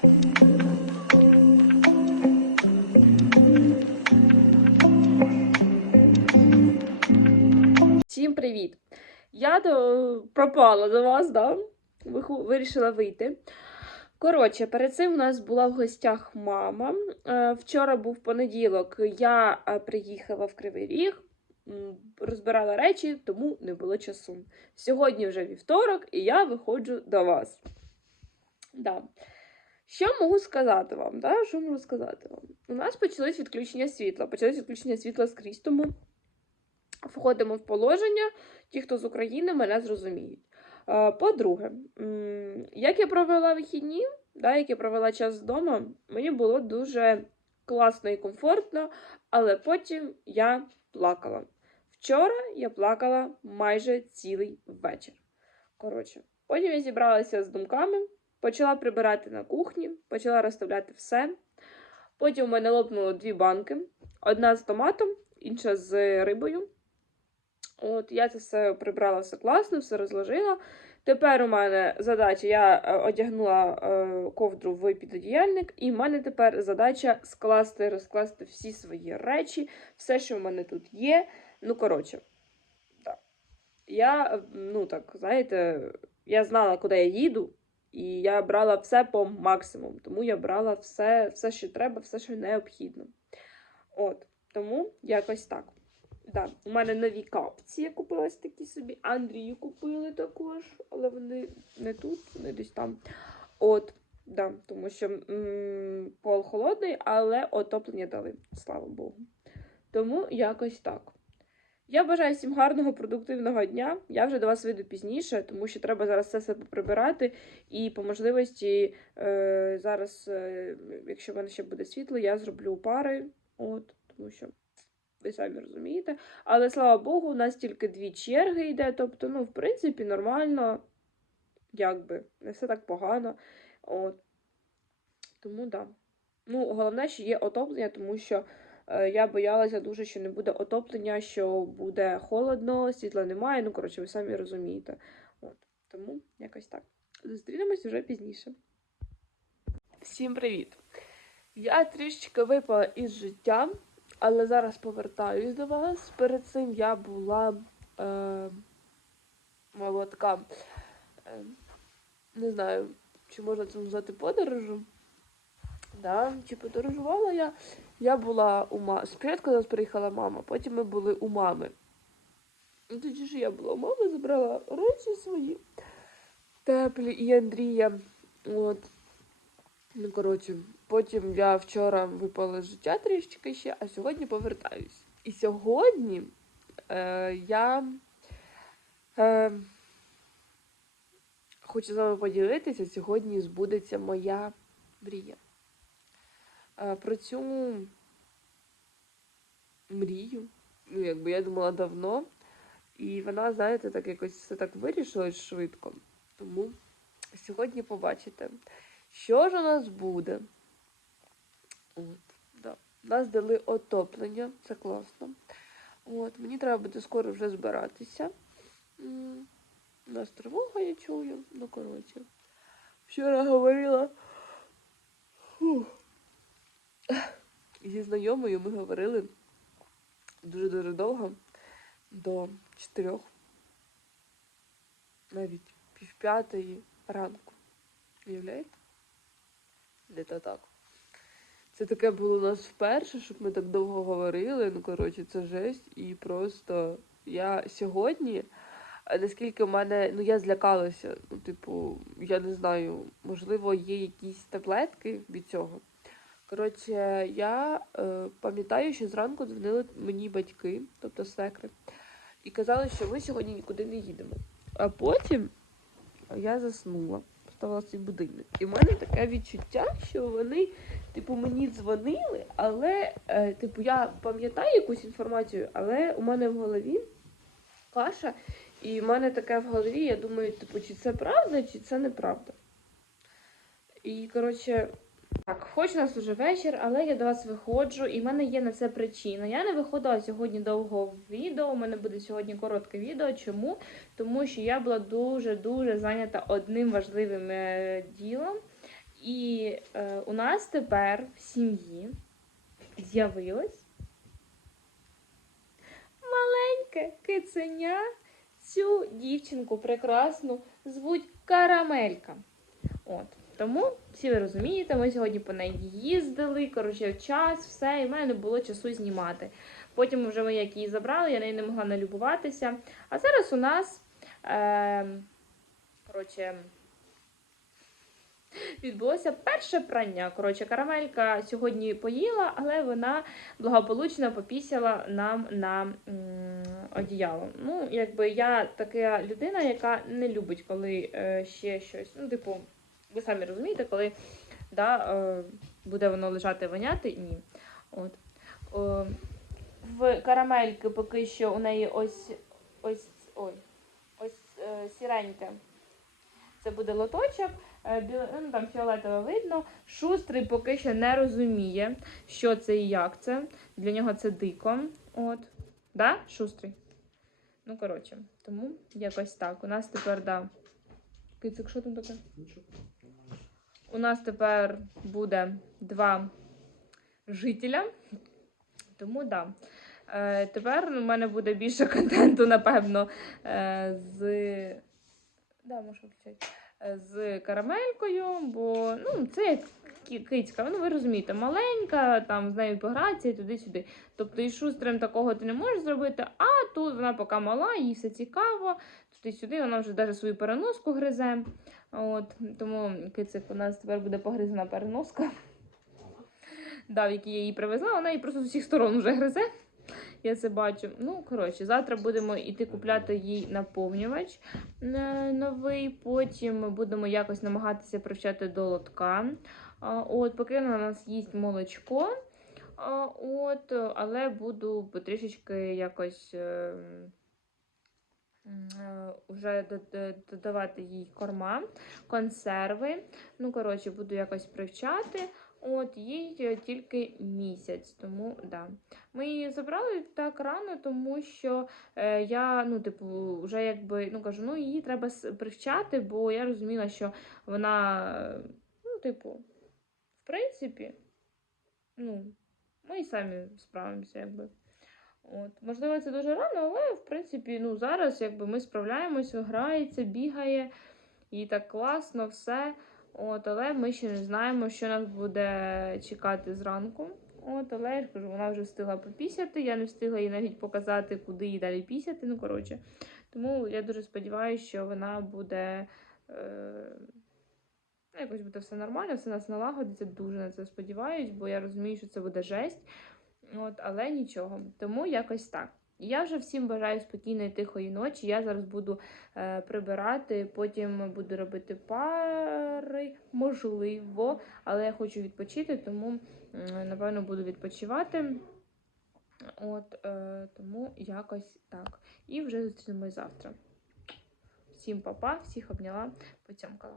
Всім привіт! Я до... пропала до вас, да? Вирішила вийти. Коротше, перед цим у нас була в гостях мама. Е, Вчора був понеділок, я е, приїхала в Кривий Ріг, розбирала речі, тому не було часу. Сьогодні вже вівторок, і я виходжу до вас. Да. Що можу сказати вам? Да? Що можу сказати вам? У нас почалось відключення світла. Почалось відключення світла скрізь, тому входимо в положення. Ті, хто з України, мене зрозуміють. По-друге, як я провела вихідні, да, як я провела час вдома, мені було дуже класно і комфортно, але потім я плакала. Вчора я плакала майже цілий вечір. Коротше, потім я зібралася з думками, почала прибирати на кухні, почала розставляти все. Потім у мене лопнуло дві банки: одна з томатом, інша з рибою. От я це все прибрала все класно, все розложила. Тепер у мене задача, я е, одягнула е, ковдру в підодіяльник, і в мене тепер задача скласти, розкласти всі свої речі, все, що в мене тут є. Ну, коротше, так. Я, ну так, знаєте, я знала, куди я їду, і я брала все по максимуму. Тому я брала все, все, що треба, все, що необхідно. От, тому якось так. Да, у мене нові капці, я купила такі собі. Андрію купили також, але вони не тут, вони десь там. От, да, тому що пол холодний, але отоплення дали, слава Богу. Тому якось так. Я бажаю всім гарного, продуктивного дня. Я вже до вас вийду пізніше, тому що треба зараз все поприбирати. І по можливості е, зараз, е, якщо в мене ще буде світло, я зроблю пари. От, тому що ви самі розумієте. Але слава Богу, у нас тільки дві черги йде. Тобто, ну, в принципі, нормально, якби, не все так погано. От. Тому да. Ну, головне, що є отоплення, тому що я боялася дуже, що не буде отоплення, що буде холодно, світла немає. Ну, коротше, ви самі розумієте. От. Тому якось так. Зустрінемось вже пізніше. Всім привіт! Я трішечки випала із життя, але зараз повертаюсь до вас. Перед цим я була е, така, е, не знаю, чи можна це назвати подорожем. Да, чи подорожувала я? Я була у мами. Спочатку до нас приїхала мама, потім ми були у мами. Ну, Тоді ж я була у мами, забрала речі свої теплі і Андрія. От. Ну, коротше, потім я вчора випала з життя трішечки ще, а сьогодні повертаюсь. І сьогодні е, я е, хочу з вами поділитися. Сьогодні збудеться моя мрія. Про цю мрію, ну, якби я думала давно, і вона, знаєте, так якось все так вирішилось швидко. Тому сьогодні побачите. Що ж у нас буде? От, да. Нас дали отоплення, це класно. От, мені треба буде скоро вже збиратися. У нас тривога, я чую. Ну, коротше. Вчора говорила. Фух. Зі знайомою ми говорили дуже-дуже довго, до чотирьох, навіть півп'ятої ранку. Уявляєте? Де-то так. Це таке було у нас вперше, щоб ми так довго говорили. Ну, коротше, це жесть. І просто я сьогодні, наскільки в мене, ну я злякалася. Ну, типу, я не знаю, можливо, є якісь таблетки від цього. Коротше, я е, пам'ятаю, що зранку дзвонили мені батьки, тобто свекри, і казали, що ми сьогодні нікуди не їдемо. А потім я заснула, поставила свій будильник. І в мене таке відчуття, що вони, типу, мені дзвонили, але, е, типу, я пам'ятаю якусь інформацію, але у мене в голові каша, і в мене таке в голові, я думаю, типу, чи це правда, чи це неправда. І, коротше, так, хоч у нас уже вечір, але я до вас виходжу, і в мене є на це причина. Я не виходила сьогодні довго в відео. У мене буде сьогодні коротке відео. Чому? Тому що я була дуже-дуже зайнята одним важливим е, ділом. І е, у нас тепер в сім'ї з'явилось маленьке киценя. Цю дівчинку прекрасну звуть Карамелька. От. Тому всі ви розумієте, ми сьогодні по неї їздили, коротше, час, все, і в мене не було часу знімати. Потім вже ми як її забрали, я нею не могла налюбуватися. А зараз у нас е, коротше, відбулося перше прання. Коротше, карамелька сьогодні поїла, але вона благополучно попісяла нам на м, одіяло. Ну, якби я така людина, яка не любить, коли е, ще щось. Ну, типу, ви самі розумієте, коли да, е, буде воно лежати воняти, ні. От. В карамельки поки що у неї ось ось ой, ось е, сіреньке. Це буде лоточок, е, біле, ну, там фіолетове видно. Шустрий поки що не розуміє, що це і як це. Для нього це дико. От. Да, шустрий? Ну, коротше, тому якось так. У нас тепер, да. Кицик, що там таке? У нас тепер буде два жителя. Тому да. Е, тепер у мене буде більше контенту, напевно, е, з. Да, можу. Е, З карамелькою, бо ну, це як ки- кицька, ну ви розумієте, маленька, там з нею погратися і туди-сюди. Тобто і шустрим такого ти не можеш зробити, а тут вона поки мала, їй все цікаво, туди-сюди, вона вже навіть свою переноску гризе. От, тому кицик у нас тепер буде погризена переноска. Да, в якій я її привезла, вона її просто з усіх сторон вже гризе. Я це бачу. Ну, коротше, завтра будемо йти купляти їй наповнювач е, новий. Потім будемо якось намагатися привчати до лотка. От, поки вона у нас їсть молочко. От, але буду потрішечки якось. Е, Вже додавати їй корма, консерви. Ну, коротше, буду якось привчати. От їй е, тільки місяць, тому да. Ми її забрали так рано, тому що е, я, ну, типу, вже якби ну кажу, ну її треба привчати, бо я розуміла, що вона, ну, типу, в принципі, ну, ми і самі справимося, якби. От. Можливо, це дуже рано, але в принципі, ну, зараз якби ми справляємося, грається, бігає, і так класно, все. От, але ми ще не знаємо, що нас буде чекати зранку. От, але я ж кажу, вона вже встигла попісяти. Я не встигла їй навіть показати, куди їй далі пісяти. Ну, коротше. Тому я дуже сподіваюся, що вона буде. Е... Якось буде все нормально, все нас налагодиться. Дуже на це сподіваюсь, бо я розумію, що це буде жесть. От, але нічого. Тому якось так. Я вже всім бажаю спокійної тихої ночі. Я зараз буду е, прибирати, потім буду робити пари, можливо, але я хочу відпочити, тому м, напевно буду відпочивати. От, е, тому якось так. І вже зустрінемось завтра. Всім па-па, всіх обняла, поцьомкала.